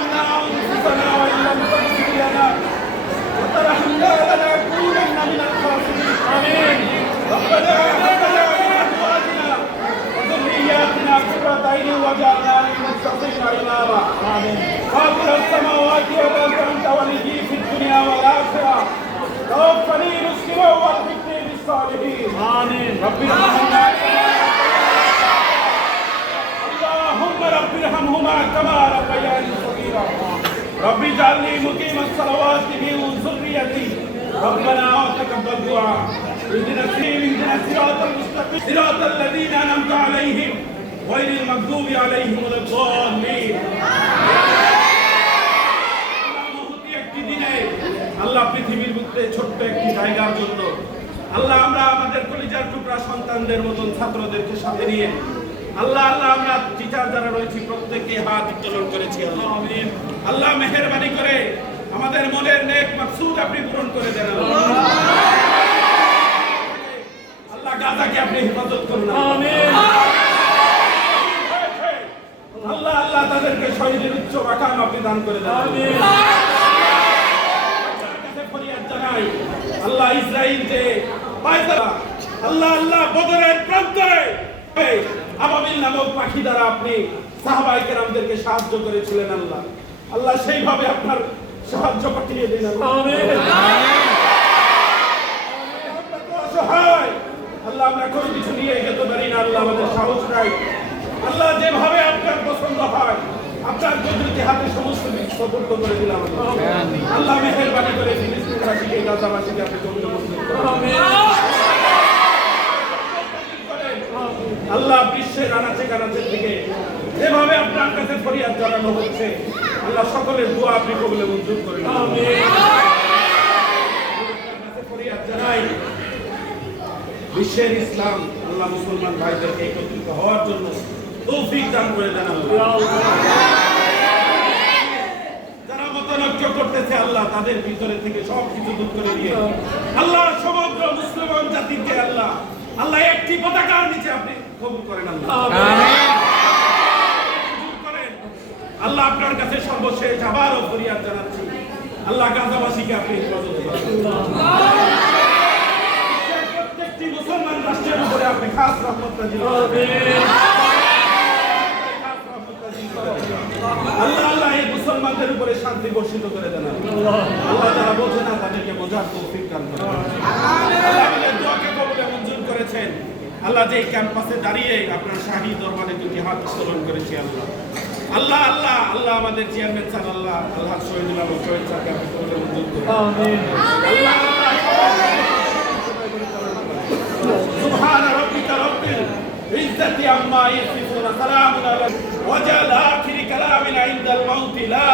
ظلمنا أنفسنا وإن لم تغفر لنا. وترحمنا لنكونن من الخاسرين. آمين. ربنا هب لنا من أزواجنا وذرياتنا قرة عين واجعلنا للمتقين إماما. آمين. فاطر السماوات والأرض أنت وليي في الدنيا والآخرة. توفني مسلما وألحقني بالصالحين. آمين. رب ارحمنا اللهم رب ارحمهما كما ربياني صغيرا رب اجعلني مقيم الصلوات من ذريتي ربنا وتقبل دعاء اهدنا السبيل اهدنا الصراط المستقيم صراط الذين انعمت عليهم غير المغضوب عليهم ولا الضالين মহতি একটি দিনে আল্লাহ পৃথিবীর বুকে ছোট্ট একটি জায়গার জন্য আল্লাহ আমরা আমাদের কলিজার টুকরা সন্তানদের মতন ছাত্রদেরকে সাথে নিয়ে আল্লাহ আল্লাহ আমরা টিচার যারা রয়েছি প্রত্যেককে হাত উত্তোলন করেছি আল্লাহ আমিন। আল্লাহ মেহেরবানি করে আমাদের মনের নেক মাকসুদ আপনি পূরণ করে দেন আল্লাহ। গাজাকে আপনি হেফাজত করুন আমিন আল্লাহ আল্লাহ তাদেরকে শহীদের উচ্চ মাকাম আপনি দান করে দেন আল্লাহ ইসরাইল যে আল্লাহ আল্লাহ বদরের প্রান্তরে নামক পাখি দ্বারা আপনি সাহাবাই কেরামদেরকে সাহায্য করেছিলেন আল্লাহ আল্লাহ সেইভাবে আপনার সাহায্য পাঠিয়ে দিন আল্লাহ। আমরা কোনো কিছু নিয়ে যেতে পারি না আল্লাহ আমাদের সাহস নাই আল্লাহ যেভাবে আপনার পছন্দ হয় আপনার কুদরতি হাতে সমস্ত কিছু সতর্ক করে দিলাম আল্লাহ। আল্লাহ মেহেরবানি করে ফিলিস্তিনবাসীকে গাজাবাসীকে আপনি কবুল করুন। আল্লাহ বিশ্বের আনাচে কানাচের দিকে যেভাবে আপনার কাছে ফরিয়াদ জানানো হচ্ছে। আল্লাহ সকলের দোয়া আপনি কবুলে মঞ্জুর করেন। ফরিয়াদ জানাই, বিশ্বের ইসলাম, আল্লাহ মুসলমান ভাইদেরকে একত্রিত হওয়ার জন্য তৌফিক দান করে দেন যারা মতনৈক্য করতেছে, আল্লাহ তাদের ভিতরে থেকে সব কিছু দূর করে দিয়ে আল্লাহ সমগ্র মুসলমান জাতিকে আল্লাহ আল্লাহ একটি পতাকার নিচে আপনি কবুল করেন আল্লাহ। আল্লাহ আপনার কাছে সর্বশেষ আবারও ফরিয়াদ জানাচ্ছি। আল্লাহ গাজাবাসীকে আপনি হেফাজত প্রত্যেকটি মুসলমান রাষ্ট্রের উপরে আপনি খাস রহমত। আল্লাহ আল্লাহ এই মুসলমানদের উপরে শান্তি বর্ষিত করে দেন আল্লাহ যারা বোঝে না, তাদেরকে বোঝার তৌফিক দান আল্লাহ দোয়াকে কবুলে মঞ্জুর করেছেন। আল্লাহ যে এই ক্যাম্পাসে দাঁড়িয়ে আপনার শাহী দরবারে দুটি হাত উত্তোলন করেছি আল্লাহ আল্লাহ আল্লাহ আল্লাহ আমাদের চেয়ারম্যান স্যার আল্লাহ আল্লাহ শহীদুল আলম শহীদ স্যারকে আপনি কবুলে মঞ্জুর করুন আল্লাহ আল্লাহ سبحان ربك رب العزة عما يصفون سلام على وجعل آخر كلامنا عند الموت لا